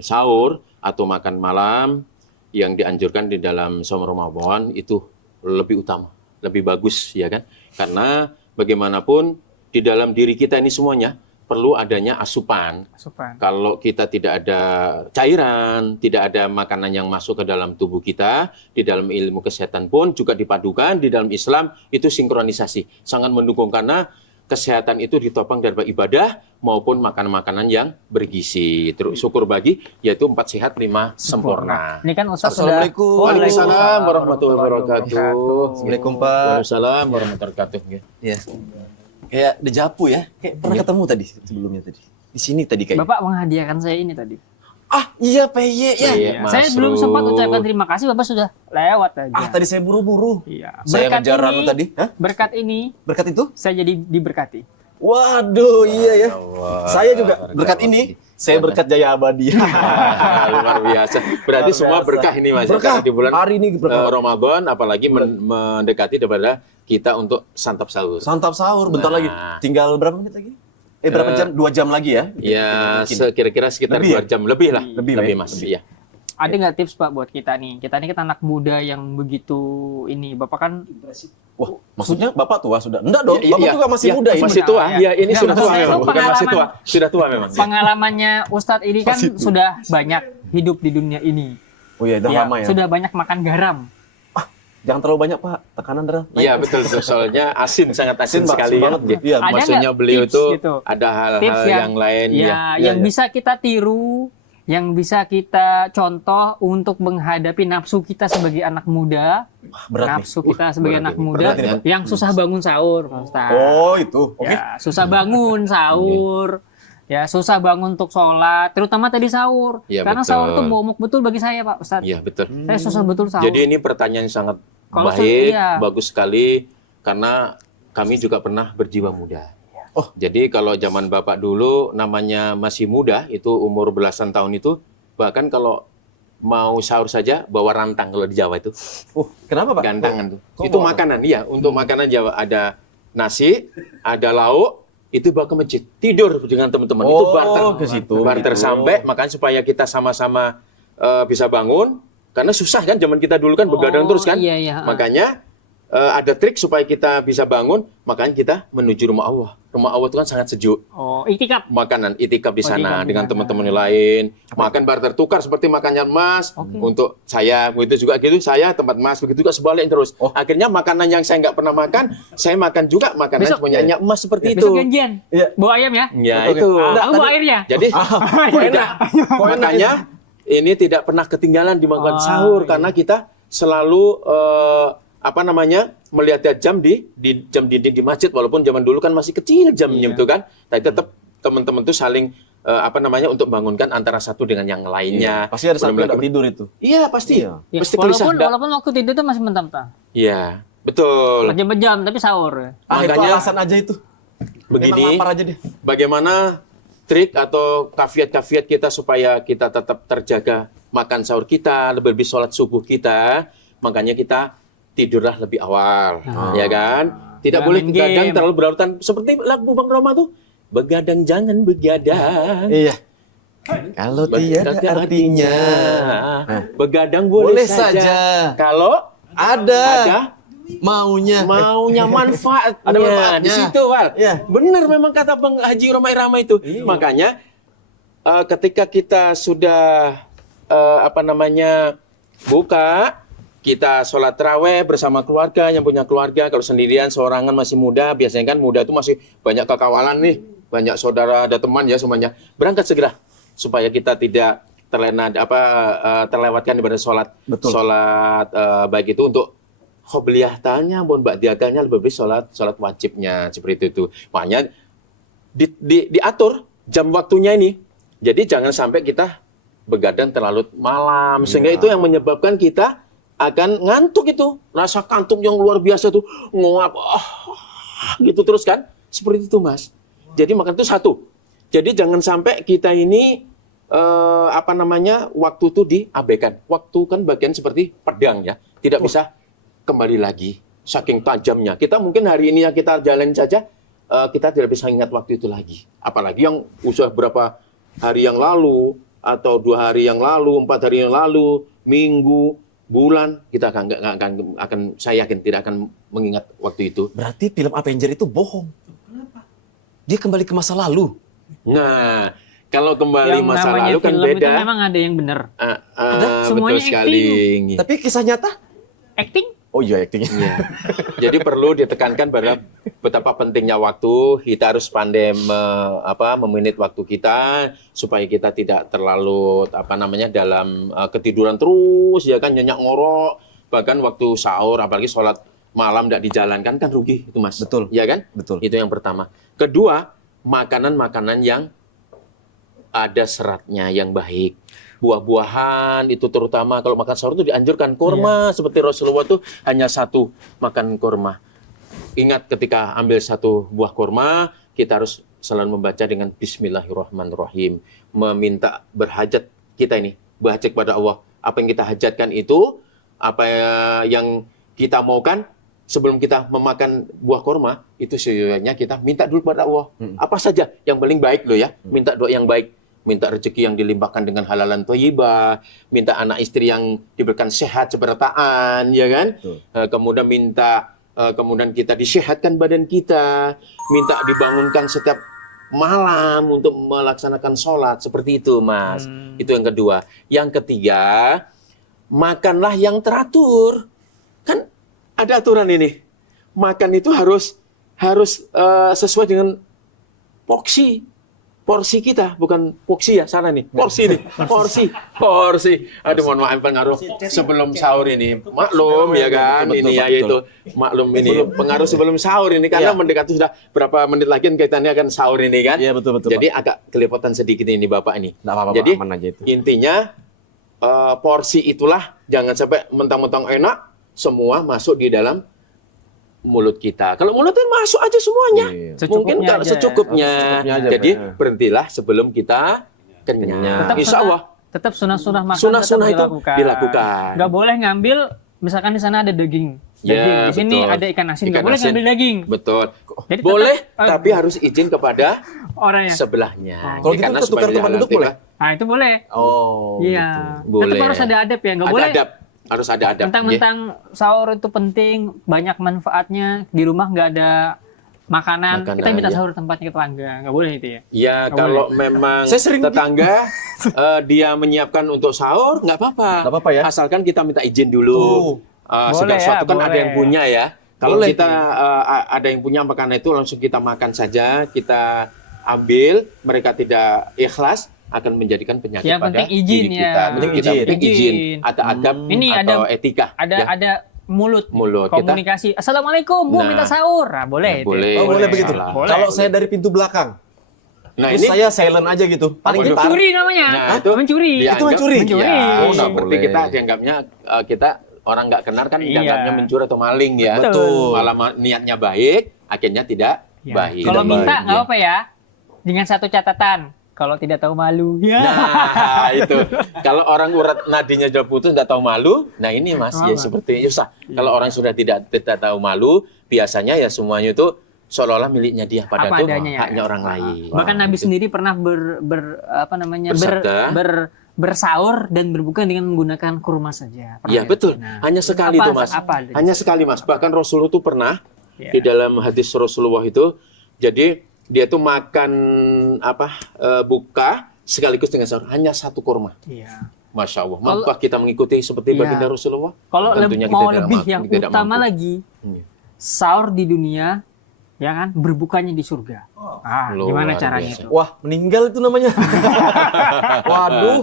sahur atau makan malam yang dianjurkan di dalam saum Ramadan itu lebih utama, lebih bagus ya kan? Karena bagaimanapun di dalam diri kita ini semuanya perlu adanya asupan. Kalau kita tidak ada cairan, tidak ada makanan yang masuk ke dalam tubuh kita, di dalam ilmu kesehatan pun juga dipadukan, di dalam Islam itu sinkronisasi. Sangat mendukung karena kesehatan itu ditopang dari ibadah maupun makanan-makanan yang bergizi. Terus syukur bagi yaitu 4 sehat 5 sempurna. Ini kan Ustaz Assalamualaikum. Waalaikumsalam warahmatullahi wabarakatuh. Assalamualaikum Pak. Waalaikumsalam warahmatullahi wabarakatuh. Ya. Kayak dejapu ya. Kayak pernah ketemu tadi sebelumnya tadi. Di sini tadi kayak. Bapak menghadiahkan saya ini tadi. Ah, iya PY ya. Iya, Saya belum sempat ucapkan terima kasih, Bapak sudah lewat aja. Ah, tadi saya buru-buru. Iya. Saya ngejar Ranu tadi. Hah? Berkat ini Berkat itu? saya jadi diberkati. Waduh, iya ya. Allah. Saya juga berkat ini. Saya berkat Jaya Abadi. Luar biasa. Berarti Luar semua biasa. berkah ini Mas. Berkah. Di bulan Hari ini berkah. Ramadan apalagi mendekati daripada kita untuk santap sahur. Santap sahur bentar Nah. lagi. Tinggal berapa menit lagi? Berapa jam? 2 jam lagi ya? Ya, kira-kira sekitar Lebih 2 ya? jam lebih lah. Lebih, Mas. lebih. Iya. Ada nggak tips Pak buat kita nih? Kita ini kan anak muda yang begitu ini. Bapak kan Wah, maksudnya Bapak tua sudah? Enggak dong, Iya, Bapak iya. juga masih Iya, muda ini. Masih tua. Ya. Iya, ini Nggak, sudah tua maksud saya memang. itu Bukan masih tua. pengalaman. Sudah tua memang. pengalamannya Ustadz ini kan sudah banyak hidup di dunia ini. Oh iya, udah Ya, lama ya. sudah banyak makan garam. Jangan terlalu banyak, Pak. Tekanan darah naik. Iya, betul. Soalnya asin, sangat asin Asin, Pak, sekali asin ya. banget. Iya. Ada Maksudnya nggak beliau tips itu gitu? ada hal-hal Tips yang lain ya, ya. yang bisa kita tiru yang bisa kita contoh untuk menghadapi nafsu kita sebagai anak muda, berat nafsu kita sebagai berat anak ini. muda Berat ini, Pak. yang susah bangun sahur, Pak Ustaz. Oh, itu. Oke. Ya, susah bangun sahur. Ya, susah bangun untuk sholat, terutama tadi sahur. Ya, Karena betul. sahur itu momok betul bagi saya, Pak Ustaz. Iya, betul. Saya susah betul sahur. Jadi ini pertanyaan yang sangat Kalau baik, iya. bagus sekali, karena kami juga pernah berjiwa muda. Oh. Jadi kalau zaman Bapak dulu namanya masih muda, itu umur belasan tahun itu, bahkan kalau mau sahur saja bawa rantang kalau di Jawa itu. Oh, kenapa, Pak? Gantangan tuh. Kok Itu bawa makanan, iya. Untuk makanan Jawa ada nasi, ada lauk, itu bawa ke masjid. Tidur dengan teman-teman. Itu Oh, barter. ke situ. Barter Gitu. sampai, makanya supaya kita sama-sama bisa bangun. Karena susah kan, zaman kita dulu kan begadang terus kan. Iya, iya. Makanya ada trik supaya kita bisa bangun, makanya kita menuju rumah Allah. Rumah Allah itu kan sangat sejuk. Oh, iktikaf. Makanan itikaf di Oh, sana itikaf di dengan sana. teman-teman yang lain. Makan barter tukar seperti makannya Mas. Oke. Untuk saya begitu juga gitu, saya tempat Mas begitu juga sebaliknya terus. Oh. Akhirnya makanan yang saya nggak pernah makan, saya makan juga makanan Besok. punyanya Mas seperti itu. Besok janjian. Iya. Bawa ayam ya. Ya Betul, itu. Ah, aku bawa airnya. Jadi enak. Makanya ini tidak pernah ketinggalan dimakan Oh, sahur iya. karena kita selalu melihat jam di jam dinding di masjid, walaupun zaman dulu kan masih kecil jamnya Iya. itu kan, tapi tetap teman-teman tuh saling untuk bangunkan antara satu dengan yang lainnya. Pasti ada satu Belum yang nggak lagi- tidur itu. Iya pasti, Iya. Ya, pasti gelisah. walaupun waktu tidur itu masih mentah-mentah. Iya betul. Berjam-jam tapi sahur. Ah, itu Makanya alasan aja itu. Memang begini, lapar aja deh. bagaimana trik atau kafiat-kafiat kita supaya kita tetap terjaga makan sahur kita, lebih sholat subuh kita, makanya kita tidurlah lebih awal, ya kan? Tidak Jangan boleh main begadang game. terlalu berlarut seperti lagu Bang Roma tuh, begadang jangan begadang. Iya. Kalau tiada artinya Begadang boleh, boleh saja. Kalau Ada maunya. maunya manfaatnya. Ada manfaatnya. Di situ, Wal. Iya. Benar memang kata Bang Haji Romai Rama itu. Makanya ketika kita sudah buka, kita sholat taraweh bersama keluarga, yang punya keluarga. Kalau sendirian, seorangan masih muda, biasanya kan muda itu masih banyak kekawalan nih, banyak saudara, ada teman ya semuanya. Berangkat segera supaya kita tidak terlewatkan daripada sholat. Betul. Sholat baik itu untuk khobliyahnya, bon ba'diyahnya lebih sholat wajibnya seperti itu. Makanya diatur jam waktunya ini. Jadi jangan sampai kita begadang terlalu malam, sehingga itu yang menyebabkan kita akan ngantuk itu, rasa kantuk yang luar biasa tuh, nguap, gitu terus kan, seperti itu Mas. Jadi makan itu satu. Jadi jangan sampai kita ini waktu itu diabaikan. Waktu kan bagian seperti pedang ya, tidak bisa kembali lagi. Saking tajamnya. Kita mungkin hari ini yang kita jalan saja, kita tidak bisa ingat waktu itu lagi. Apalagi yang usaha berapa hari yang lalu, atau 2 hari yang lalu, 4 hari yang lalu, minggu, bulan, kita akan saya yakin tidak akan mengingat waktu itu. Berarti film Avenger itu bohong. Kenapa? Dia kembali ke masa lalu. Nah, kalau kembali Yang masa namanya lalu kan film beda. itu memang ada yang benar. Semuanya betul sekali. Tapi kisah nyata? Acting? Oh iya, aktingnya. Iya. Jadi perlu ditekankan pada betapa pentingnya waktu. Kita harus pandai memanage waktu kita supaya kita tidak terlalu dalam ketiduran terus ya kan, nyenyak ngorok. Bahkan waktu sahur apalagi sholat malam tidak dijalankan kan rugi itu Mas. Betul. Ya kan? Betul. Itu yang pertama. Kedua, makanan-makanan yang ada seratnya yang baik. Buah-buahan itu terutama kalau makan sahur itu dianjurkan kurma seperti Rasulullah tuh hanya satu makan kurma. Ingat ketika ambil satu buah kurma, kita harus selalu membaca dengan Bismillahirrahmanirrahim, meminta berhajat kita ini, berhajat kepada Allah. Apa yang kita hajatkan itu, apa yang kita maukan sebelum kita memakan buah kurma, itu seyogyanya kita minta dulu kepada Allah. Apa saja yang paling baik loh ya, minta doa yang baik. Minta rezeki yang dilimpahkan dengan halalan thayyibah, minta anak istri yang diberikan sehat sebertaan, ya kan? Kemudian kemudian kita disehatkan badan kita, minta dibangunkan setiap malam untuk melaksanakan sholat, seperti itu Mas. Itu yang kedua. Yang ketiga, makanlah yang teratur. Kan ada aturan ini. Makan itu harus sesuai dengan porsi. porsi kita, bukan porsi ya, sana nih. Porsi nih, porsi. Aduh, mohon maaf pengaruh sebelum sahur ini. Maklum ya kan, Betul, ini ya betul. itu maklum ini pengaruh sebelum sahur ini karena mendekati sudah berapa menit lagi kan kaitannya kan sahur ini kan. Iya, betul, Jadi agak kelepotan sedikit ini Bapak ini. Nggak apa-apa, Jadi aman aja itu. intinya porsi itulah jangan sampai mentang-mentang enak semua masuk di dalam mulut kita. Kalau mulut kan masuk aja semuanya. Iya. Mungkin Secukupnya kalau aja. secukupnya. Secukupnya aja, Jadi Pak. berhentilah sebelum kita kenyang. Tetap Insya Allah tetap sunah-sunah makan Sunah-sunah tetap itu dilakukan. Nggak boleh ngambil, misalkan di sana ada daging. Ya, Di sini betul. ada ikan asin, nggak Ikan boleh asin. ngambil daging. betul. Jadi Boleh, tetap, tapi harus izin kepada orangnya. sebelahnya. Kalau Ya, gitu karena ketukar supaya tempat duduk dihalal boleh? Nah itu boleh. Oh. Iya. gitu. Boleh. Tetap harus ada adab ya, nggak Ada boleh. adab. Harus ada adab. Mentang-mentang sahur itu penting, banyak manfaatnya. Di rumah nggak ada makanan, kita minta ya. sahur tempatnya ke tetangga, nggak boleh itu ya. Ya, Nggak kalau memang Saya sering tetangga dia menyiapkan untuk sahur, nggak apa-apa. Nggak apa-apa ya? Asalkan kita minta izin dulu. Boleh Segala ya, sesuatu kan boleh. ada yang punya ya. Kalau Boleh. kita ada yang punya makanan itu langsung kita makan saja, kita ambil, mereka tidak ikhlas akan menjadikan penyakit Yang pada penting izin diri ya. kita. Penting Kita izin. penting izin. Izin. Ada adab Ini atau etika. Ada ya. ada mulut, Mulut, kita- komunikasi. Assalamualaikum, Bu, Nah. minta sahur. Nah, boleh. Nah, itu. boleh. Oh, boleh begitu. Salah. Boleh. Kalau saya dari pintu belakang, Nah, terus saya silent aja gitu. Paling Waduh. bentar. Mencuri namanya. Nah, itu mencuri. dianggap- Itu mencuri? Mencuri. Ya, Oh, nggak seperti boleh. kita dianggapnya kita orang nggak kenal kan Iya. dianggapnya mencuri atau maling ya. Betul. Malah niatnya baik, akhirnya tidak Ya. baik. Kalau Tidak minta baik, nggak ya. apa ya. Dengan satu catatan. Kalau tidak tahu malu. Ya. Nah, itu. Kalau orang urat nadinya sudah putus, nggak tahu malu, nah ini Mas, ya Apa? seperti susah. Kalau orang sudah tidak tahu malu, biasanya ya semuanya itu seolah-olah miliknya dia, padahal Apa itu adanya ya. haknya orang lain. Bahkan Nabi Gitu. sendiri pernah Bersabda. bersaur dan berbuka dengan menggunakan kurma saja. Pernah Iya ya? betul, Nah, hanya sekali apa- itu Mas. apa adanya? Hanya sekali Mas. Bahkan Rasulullah itu pernah Ya. di dalam hadis Rasulullah itu, jadi dia tuh makan buka sekaligus dengan sahur, hanya satu kurma. Iya. Masya Allah. Kalau- Mampukah kita mengikuti seperti Iya. baginda Rasulullah? Kalau Tentunya mau tidak lebih mampu, yang tidak utama mampu. lagi, Hmm. sahur di dunia, ya kan, berbukanya di surga. Luar Gimana caranya biasa. itu? Wah, meninggal itu namanya. Waduh.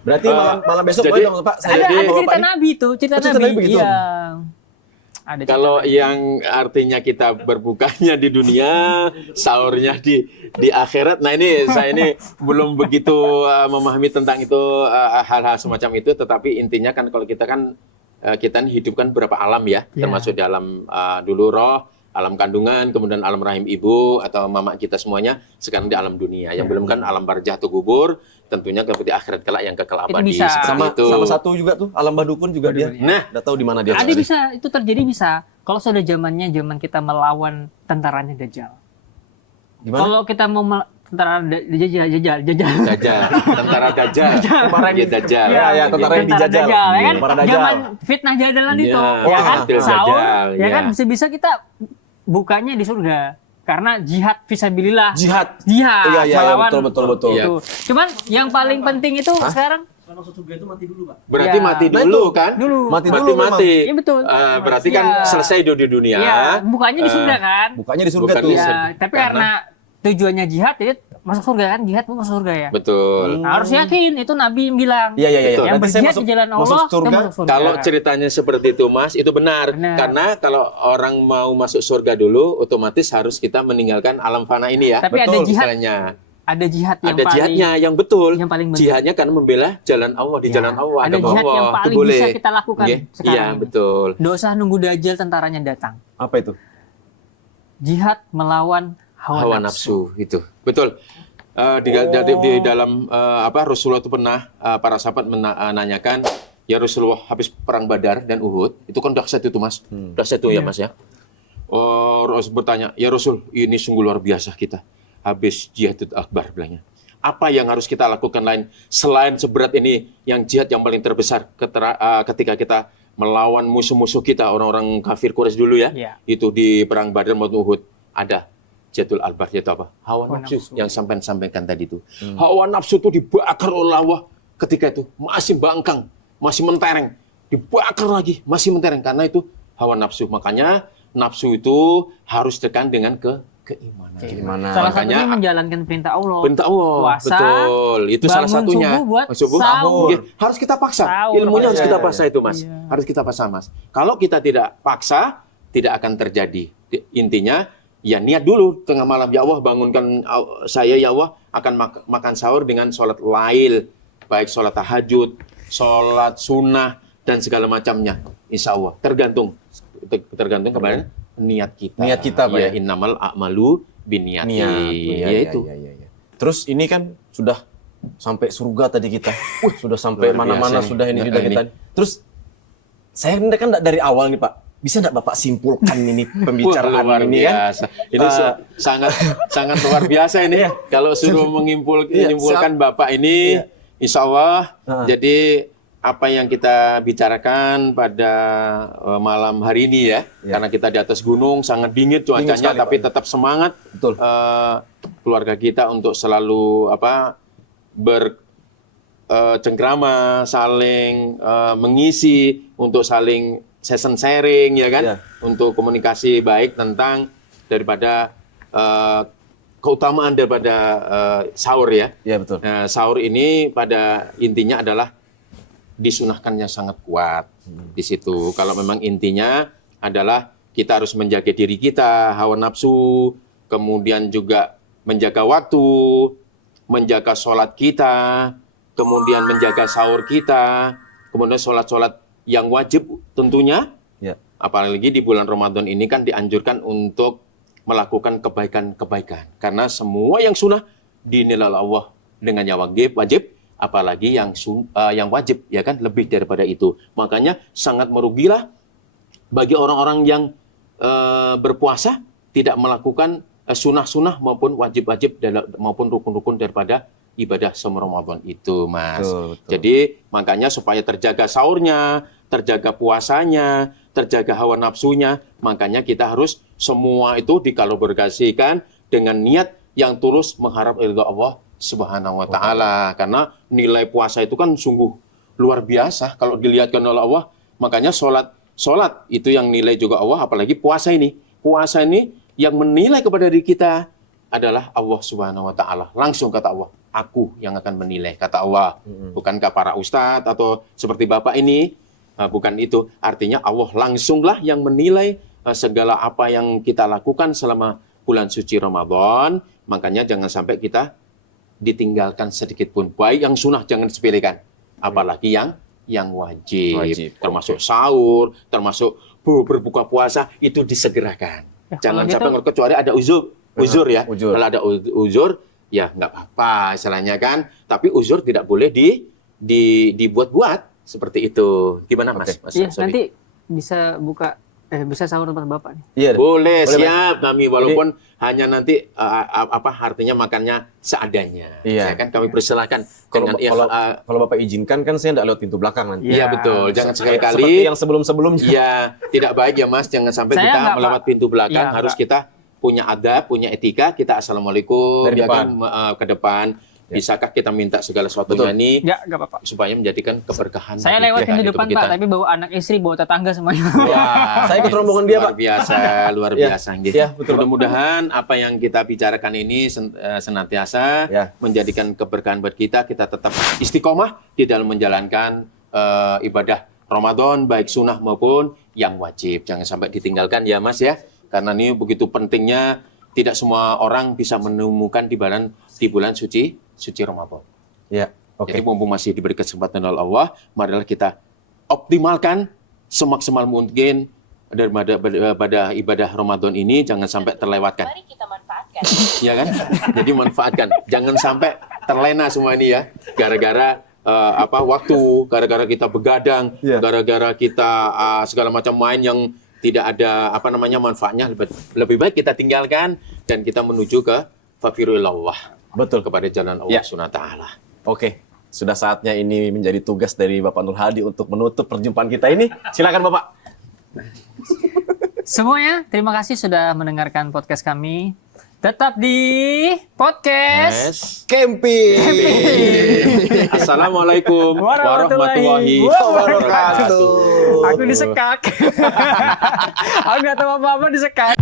Berarti malam besok jadi- boleh dong, Pak. Saya Ada bawa cerita Bapak ini. Nabi itu, cerita Oh, cerita Nabi. Nabi begitu? Iya. Ada cerita Kalau Nabi. yang artinya kita berbukanya di dunia, sahurnya di akhirat. Nah ini saya ini belum begitu memahami tentang itu hal-hal semacam itu. Tetapi intinya kan kalau kita kan kita hidup kan berapa alam ya, Ya. termasuk di alam dulu roh, alam kandungan, kemudian alam rahim ibu atau mama kita semuanya. Sekarang di alam dunia. Yang belum kan alam barzah atau kubur. Tentunya di akhirat kelak yang kekal Itu abadi. bisa. Seperti itu. Sama satu juga tuh, alam badukun juga dia. Nah, Udah tahu di mana dia. Ada bisa, itu terjadi bisa. Kalau sudah zaman kita melawan tentaranya Dajjal. Gimana? Kalau kita mau tentara Dajjal. Dajjal, tentara Dajjal. Kemarin Iya, Dajjal. Ya, ya, tentara yang dijajal. ya kan? Para Dajjal. Zaman fitnah jajalan itu, Ya, ya kan? fitnah Sahur, Dajjal, ya ya. kan? Bisa-bisa kita bukanya di surga. Karena jihad fisabilillah. Jihad. Jihad Iya, iya, melawan betul. itu. Cuman yang paling penting itu sekarang Kalau masuk surga itu mati dulu, Pak. Berarti Ya. mati Nah, dulu itu. kan? dulu. Mati dulu memang. Mati. Iya betul. Berarti kan Iya. selesai di dunia. Iya, bukanya di surga kan? Bukannya di surga Bukan tuh. di surga. Ya, tapi karena tujuannya jihad jadi masuk surga kan? Jihad mau masuk surga ya. Betul. Nah, harus yakin itu Nabi yang bilang. Iya, iya, iya. Betul. Yang Nanti saya berjihad di jalan Allah masuk itu surga. masuk surga. Kalau ceritanya seperti itu, Mas, itu benar. Benar. Karena kalau orang mau masuk surga dulu, otomatis harus kita meninggalkan alam fana ini ya. Tapi ada Betul, jihad, Istilahnya. ada jihad yang Ada paling jihadnya yang betul. yang paling benar. Jihadnya karena membela jalan Allah di Ya. jalan Allah. Ada agama jihad Allah. yang Itu paling boleh. bisa kita lakukan Iya, sekarang Iya, ini. betul. Nggak usah nunggu Dajjal tentaranya datang. Apa itu? Jihad melawan hawa, Hawa nafsu itu betul. Di dalam Rasulullah itu pernah para sahabat menanyakan, ya Rasulullah habis perang Badar dan Uhud itu kan dahsyat itu Mas, dahsyat itu ya Mas ya. Rasul bertanya, ya Rasul ini sungguh luar biasa kita habis jihad akbar bilangnya. Apa yang harus kita lakukan lain selain seberat ini yang jihad yang paling terbesar ketika kita melawan musuh-musuh kita orang-orang kafir Quraisy dulu ya. Iya. Itu di perang Badar maupun Uhud ada jihadul akbar itu apa? Hawa Hawa nafsu nafsu. yang sampai sampaikan tadi itu. Hawa nafsu itu dibakar oleh Allah ketika itu masih bangkang, masih mentereng, dibakar lagi, masih mentereng karena itu hawa nafsu. Makanya nafsu itu harus tekan dengan Keimanan. Salah Makanya- satunya menjalankan perintah Allah. Perintah Allah, Puasa, betul. Itu salah bangun satunya. subuh buat Subuh. sahur. Iya, harus kita paksa. Sahur, Ilmunya harus iya, kita paksa itu, Mas. Iya. Harus kita paksa, Mas. Kalau kita tidak paksa, tidak akan terjadi. Intinya, ya niat dulu tengah malam. Ya Allah, bangunkan saya, ya Allah, akan makan sahur dengan sholat lail. Baik sholat tahajud, sholat sunnah, dan segala macamnya. Insya Allah. Tergantung kepada niat kita. Niat kita, Pak, ya? Innamal a'malu binniati. Iya, Ya itu. iya. Terus ini kan sudah sampai surga tadi kita. Sudah sampai Luar mana-mana biasa sudah nih. ini sudah Ini. kita. Terus saya kan dari awal nih, Pak. Bisa enggak Bapak simpulkan ini pembicaraan luar ini kan? biasa. Ini sangat sangat luar biasa ini. Kalau suruh menyimpulkan Bapak ini, insya Allah. Jadi apa yang kita bicarakan pada malam hari ini ya, karena kita di atas gunung sangat dingin cuacanya, sekali, tapi Pak. tetap semangat. Betul. Keluarga kita untuk selalu cengkrama, saling mengisi, untuk saling session sharing ya kan, Ya. untuk komunikasi baik tentang daripada keutamaan daripada sahur ya. Iya, betul. Nah, sahur ini pada intinya adalah disunahkannya sangat kuat di situ. Kalau memang intinya adalah kita harus menjaga diri kita, hawa nafsu, kemudian juga menjaga waktu, menjaga sholat kita, kemudian menjaga sahur kita, kemudian sholat-sholat yang wajib tentunya. Ya. Apalagi di bulan Ramadan ini kan dianjurkan untuk melakukan kebaikan-kebaikan. Karena semua yang sunnah dinilai Allah dengan yang wajib, apalagi yang wajib ya kan, lebih daripada itu. Makanya sangat merugilah bagi orang-orang yang berpuasa tidak melakukan sunnah-sunnah maupun wajib-wajib maupun rukun-rukun daripada ibadah selama Ramadan itu, Mas. Betul. Jadi makanya supaya terjaga sahurnya, terjaga puasanya, terjaga hawa nafsunya, makanya kita harus semua itu dikolaborasikan dengan niat yang tulus mengharap ridha Allah Subhanahu wa taala. Karena nilai puasa itu kan sungguh luar biasa kalau dilihatkan oleh Allah. Makanya salat itu yang nilai juga Allah, apalagi puasa ini. Puasa ini yang menilai kepada diri kita adalah Allah Subhanahu wa taala. Langsung kata Allah, aku yang akan menilai, kata Allah. Bukankah para ustadz atau seperti Bapak ini? Bukan itu. Artinya Allah langsunglah yang menilai segala apa yang kita lakukan selama bulan suci Ramadan. Makanya jangan sampai kita ditinggalkan sedikit pun. Baik yang sunnah jangan sepelekan, apalagi yang wajib. Termasuk sahur, termasuk berbuka puasa itu disegerakan. Ya, Jangan kalau sampai gitu- kecuali ada uzur ya. Uzur. Kalau ada uzur ya nggak apa-apa istilahnya kan. Tapi uzur tidak boleh dibuat-buat seperti itu. Gimana Mas? Mas Iya, Sobi? nanti bisa bisa sahur tempat Bapak nih. Iya. Boleh, Boleh, siap kami walaupun hanya nanti artinya makannya seadanya. Iya. Ya kan kami persilahkan Kalau dengan kalau Bapak izinkan kan saya enggak lewat pintu belakang nanti. Iya Ya, betul, jangan Seperti sekali-kali yang sebelum-sebelumnya. iya tidak baik ya Mas, jangan sampai Saya kita enggak, melewat Pak. pintu belakang, Iya, harus enggak. kita punya adab, punya etika, kita assalamualaikum Dari ya depan. kan, ke depan. Bisakah kita minta segala sesuatunya Betul. ini Enggak apa-apa. supaya menjadikan keberkahan. Saya bagi lewat kita, pintu itu depan kita. Pak, tapi bawa anak istri, bawa tetangga semuanya. Wah, Saya ikut rombongan dia, luar Pak. biasa, luar Iya. biasa. Gitu. Iya, betul, Pak. Mudah-mudahan apa yang kita bicarakan ini senantiasa Ya. menjadikan keberkahan buat kita. Kita tetap istiqomah di dalam menjalankan ibadah Ramadan, baik sunnah maupun yang wajib. Jangan sampai ditinggalkan ya Mas ya. Karena ini begitu pentingnya, tidak semua orang bisa menemukan di bulan suci Ramadan. Iya. Oke. Jadi mumpung masih diberi kesempatan oleh Allah, marilah kita optimalkan semaksimal mungkin pada ibadah Ramadan ini, jangan sampai terlewatkan. Mari kita manfaatkan. Ya kan? Jadi manfaatkan. Jangan sampai terlena semua ini ya. Gara-gara waktu, gara-gara kita begadang, Iya. gara-gara kita segala macam main yang tidak ada manfaatnya. Lebih baik kita tinggalkan dan kita menuju ke fafirullah. Betul. Kepada jalan Allah Ya. Subhanahu wa taala. Oke. Sudah saatnya ini menjadi tugas dari Bapak Nur Hadi untuk menutup perjumpaan kita ini. Silakan Bapak. Semuanya, terima kasih sudah mendengarkan podcast kami. Tetap di podcast Camping. Assalamualaikum warahmatullahi wabarakatuh. Aku disekak. Aku nggak tahu apa-apa disekak.